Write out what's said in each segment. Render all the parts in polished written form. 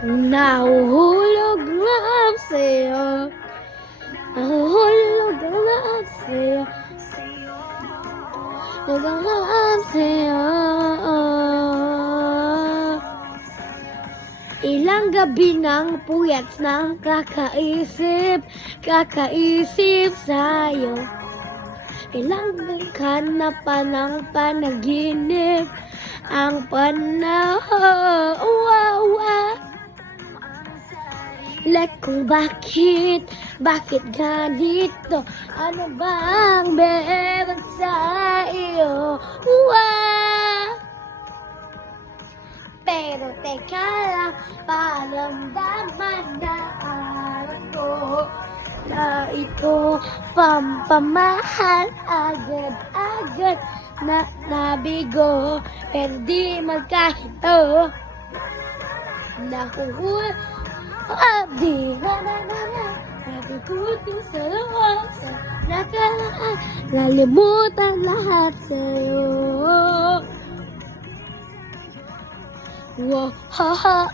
Nahuhulog na sa'yo. Nahuhulog na sa'yo. Naghahangad sa'yo. Ilang gabi ng puyat ng kakaisip sa'yo. Ilang bukan na pa ng panaginip ang panahon. Like kung bakit ganito? Ano bang meron sa iyo? Pero teka lang, paramdaman na ako na ito pampamahal agad na nabigo. Pero di magkahito. Nahuhulog di natututo sa loob sa nakaraan. Nalimutan lahat sa'yo. Whoa, ha, ha,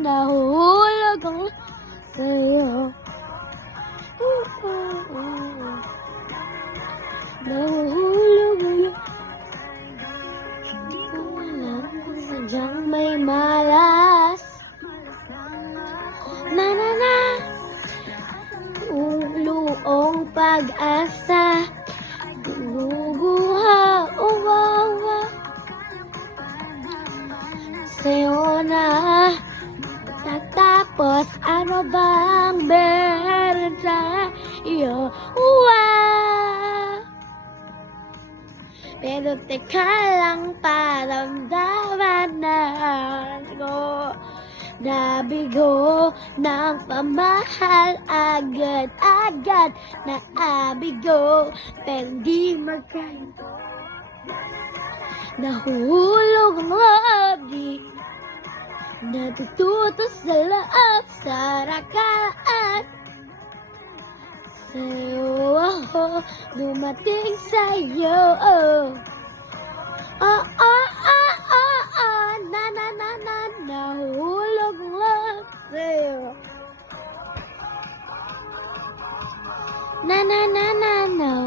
nahuhulog ang sa'yo. Nahuhulog ang sadyang may malas. Luong pag-asa. Luluha, sa'yo na tatapos. Ano bang meron sa iyo? Pero teka lang, paramdaman na ako nabigo ng pamahal agad na abigo. Pero di magkahito. Nahuhulog ang loob, di natututo sa loob sa rakaan. Sa'yo ako dumating sa'yo. Nahulog ang loob sa'yo. No.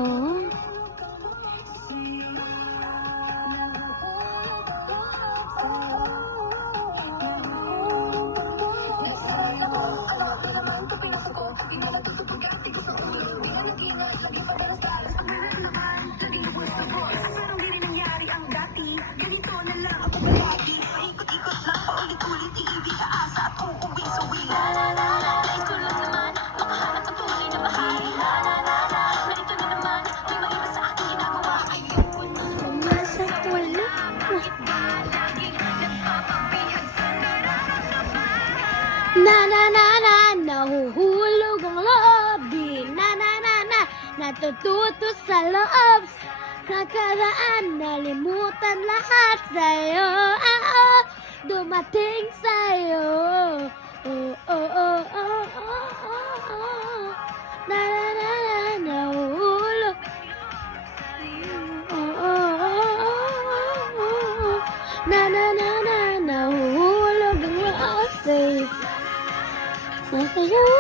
Nahuhulog ang loob, di natututo sa loob nakaraan. Nalimutan lahat sa'yo. Dumating sa'yo. Nahuhulog. Nahuhulog ang loob sa'yo. Sa'yo.